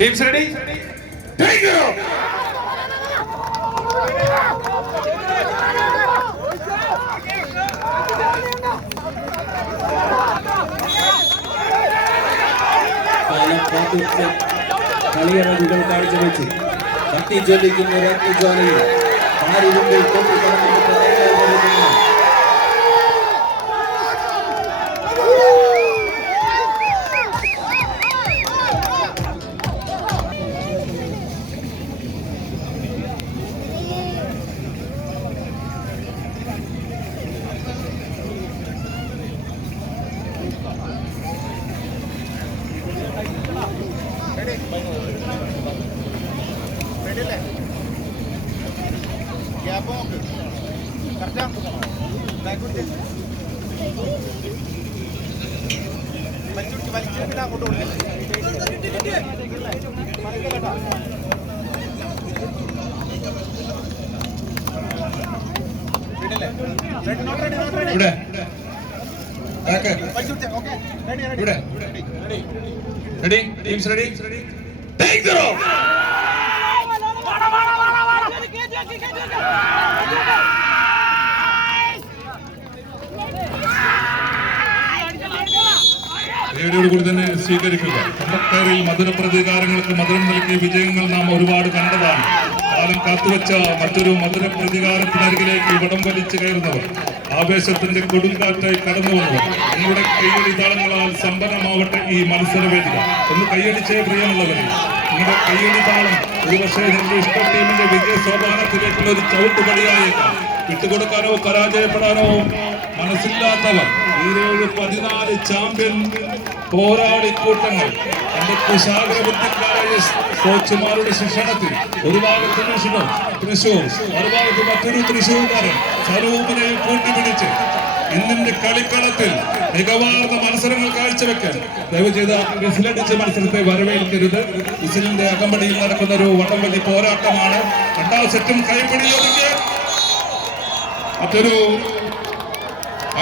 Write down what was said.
Teams ready? Take it off! കളിയറകുകൾ കാഴ്ചവെച്ചു കത്തിജ്വലിക്കുന്ന രക്തജ്വാലയിൽ ആരുവിന്റെ തൊട്ടു Ready? Teams ready? Take the rope! കൂടി തന്നെ സ്വീകരിക്കുക. കമ്പക്കാരിൽ മധുരപ്രതികാരങ്ങൾക്ക് മധുരം നൽകിയ വിജയങ്ങൾ നാം ഒരുപാട് കണ്ടതാണ്. കാലം കാത്തുവെച്ച മറ്റൊരു മധുര പ്രതികാരത്തിനരികിലേക്ക് വടം വലിച്ചു കയറുന്നവർ, ആവേശത്തിന്റെ കൊടുങ്കാറ്റായി കടന്നു വന്നവർ, നിങ്ങളുടെ കൈയടി താളങ്ങളാൽ സമ്പന്നമാവട്ടെ ഈ മത്സരവേദിക. ഒന്ന് കൈയടിച്ചേ പ്രിയമുള്ളവരെ. നിങ്ങളുടെ കൈയടി താളം ഒരുപക്ഷെ നിങ്ങളുടെ ഇഷ്ട ടീമിന്റെ വിജയ സോപാനത്തിലേക്കുള്ള ഒരു ചവിട്ടുപടിയായേക്കാം. വിട്ടുകൊടുക്കാനോ പരാജയപ്പെടാനോ മനസ്സില്ലാത്തവർ 14 ചാമ്പ്യൻ പോരാളിക്കൂട്ടങ്ങൾ തന്റെ കുശാഗ്രബുദ്ധിക്കാരായ കോച്ചുമാരുടെ ശിക്ഷണത്തിൽ ഒരു ഭാഗത്ത് തൃശൂർ മറുഭാഗത്ത് മറ്റൊരു തൃശൂർക്കാരൻ സ്വരൂപിനെ കൂട്ടിപ്പിടിച്ച് ഇന്നിന്റെ കളിക്കളത്തിൽ മികവാർന്ന മത്സരങ്ങൾ കാഴ്ചവെക്കാൻ ദയവ് ചെയ്ത വിസിലടിച്ച മത്സരത്തെ വരവേൽക്കരുത്. വിസിലിന്റെ അകമ്പടിയിൽ നടക്കുന്ന ഒരു വടംവലി പോരാട്ടമാണ്. രണ്ടാം സെറ്റും കൈപ്പിടിയൊതുക്കി മറ്റൊരു